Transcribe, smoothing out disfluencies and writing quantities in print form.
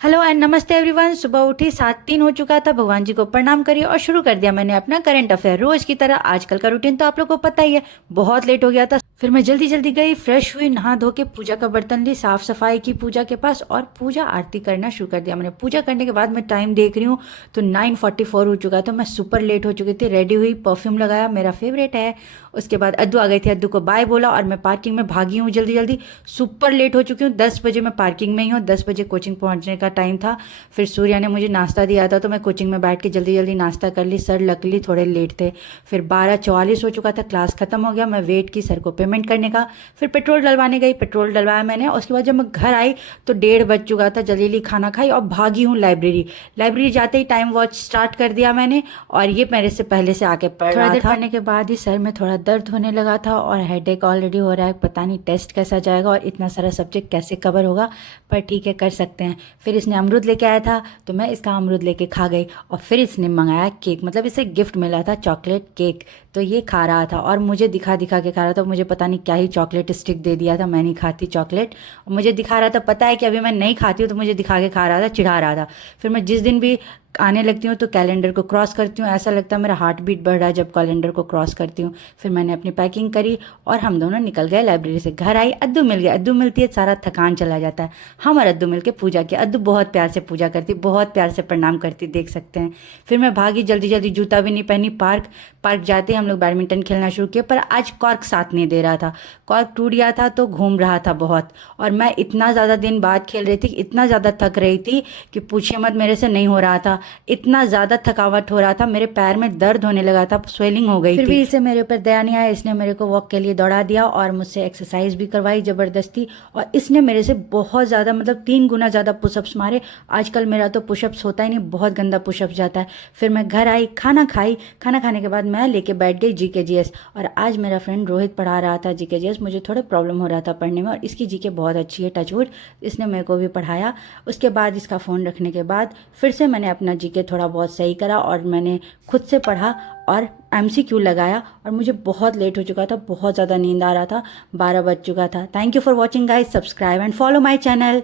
Hello and नमस्ते everyone. सुबह उठी 7:03 हो चुका था। भगवान जी को प्रणाम करिए और शुरू कर दिया मैंने अपना करंट अफेयर रोज की तरह। आजकल का रूटीन तो आप लोगों को पता ही है, बहुत लेट हो गया था। फिर मैं जल्दी जल्दी गई, फ्रेश हुई, नहा धो के पूजा का बर्तन ली, साफ सफाई की पूजा के पास और पूजा आरती करना शुरू कर दिया मैंने। पूजा करने के बाद मैं टाइम देख रही हूँ तो 9:44 हो चुका था। मैं सुपर लेट हो चुकी थी। रेडी हुई, परफ्यूम लगाया, मेरा फेवरेट है। उसके बाद अद्दू आ गई थी, अद्दू को बाय बोला और मैं पार्किंग में भागी हूँ जल्दी जल्दी। सुपर लेट हो चुकी हूँ। 10 बजे मैं पार्किंग में ही हूँ, 10 बजे कोचिंग पहुँचने का टाइम था। फिर सूर्या ने मुझे नाश्ता दिया था तो मैं कोचिंग में बैठ के जल्दी जल्दी नाश्ता कर ली। सर लकीली थोड़े लेट थे। फिर 12:44 हो चुका था, क्लास खत्म हो गया। मैं वेट की सर को पेमेंट करने का। फिर पेट्रोल डलवाने गई, पेट्रोल डलवाया मैंने। उसके बाद जब मैं घर आई तो 1:30 बज चुका था। जल्दी जल्दी खाना खाई और भागी हूँ लाइब्रेरी। लाइब्रेरी जाते ही टाइम वॉच स्टार्ट कर दिया मैंने और ये मेरे से पहले से आके पढ़ रहा था। थोड़ा देर पढ़ने के बाद ही सर में थोड़ा दर्द होने लगा था और हेडेक ऑलरेडी हो रहा है। पता नहीं टेस्ट कैसा जाएगा और इतना सारा सब्जेक्ट कैसे कवर होगा, पर ठीक है, कर सकते हैं। फिर इसने अमरूद लेके आया था तो मैं इसका अमरूद लेके खा गई। और फिर इसने मंगाया केक, मतलब इसे गिफ्ट मिला था चॉकलेट केक, तो ये खा रहा था और मुझे दिखा दिखा के खा रहा था। मुझे पता नहीं क्या ही चॉकलेट स्टिक दे दिया था, मैं नहीं खाती चॉकलेट। मुझे दिखा रहा था, पता है कि अभी मैं नहीं खाती हूँ, तो मुझे दिखा के खा रहा था, चिढ़ा रहा था। फिर मैं जिस दिन भी आने लगती हूँ तो कैलेंडर को क्रॉस करती हूँ। ऐसा लगता है मेरा हार्ट बीट बढ़ रहा है जब कैलेंडर को क्रॉस करती हूँ। फिर मैंने अपनी पैकिंग करी और हम दोनों निकल गए लाइब्रेरी से। घर आई, अद्दू मिल गया। अद्दू मिलती है सारा थकान चला जाता है। हम और अद्दू मिलकर पूजा किया। अद्दू बहुत प्यार से पूजा करती, बहुत प्यार से प्रणाम करती, देख सकते हैं। फिर मैं भागी जल्दी जल्दी, जूता भी नहीं पहनी। पार्क जाते ही हम लोग बैडमिंटन खेलना शुरू किया, पर आज कॉर्क साथ नहीं दे रहा था। कॉर्क टूट गया था तो घूम रहा था बहुत। और मैं इतना ज़्यादा दिन बाद खेल रही थी, इतना ज़्यादा थक रही थी कि पूछिए मत, मेरे से नहीं हो रहा था। इतना ज़्यादा थकावट हो रहा था, मेरे पैर में दर्द होने लगा था, स्वेलिंग हो गई थी। फिर भी इसे मेरे ऊपर दया नहीं आया। इसने मेरे को वॉक के लिए दौड़ा दिया और मुझसे एक्सरसाइज भी करवाई ज़बरदस्ती। और इसने मेरे से बहुत ज़्यादा, मतलब 3 गुना ज़्यादा पुशअप्स मारे। आजकल मेरा तो पुशअप्स होता ही नहीं, बहुत गंदा पुशअप्स जाता है। फिर मैं घर आई, खाना खाई। खाना खाने के बाद मैं लेके बैठ गई जीके और आज मेरा फ्रेंड रोहित पढ़ा रहा था जीके। मुझे थोड़ा प्रॉब्लम हो रहा था पढ़ने में और इसकी जीके बहुत अच्छी है, टचवुड। इसने मेरे को भी पढ़ाया। उसके बाद इसका फ़ोन रखने के बाद फिर से मैंने अपना जीके थोड़ा बहुत सही करा और मैंने खुद से पढ़ा और एमसीक्यू लगाया। और मुझे बहुत लेट हो चुका था, बहुत ज़्यादा नींद आ रहा था, 12 बज चुका था। Thank you for watching guys. Subscribe and follow my channel.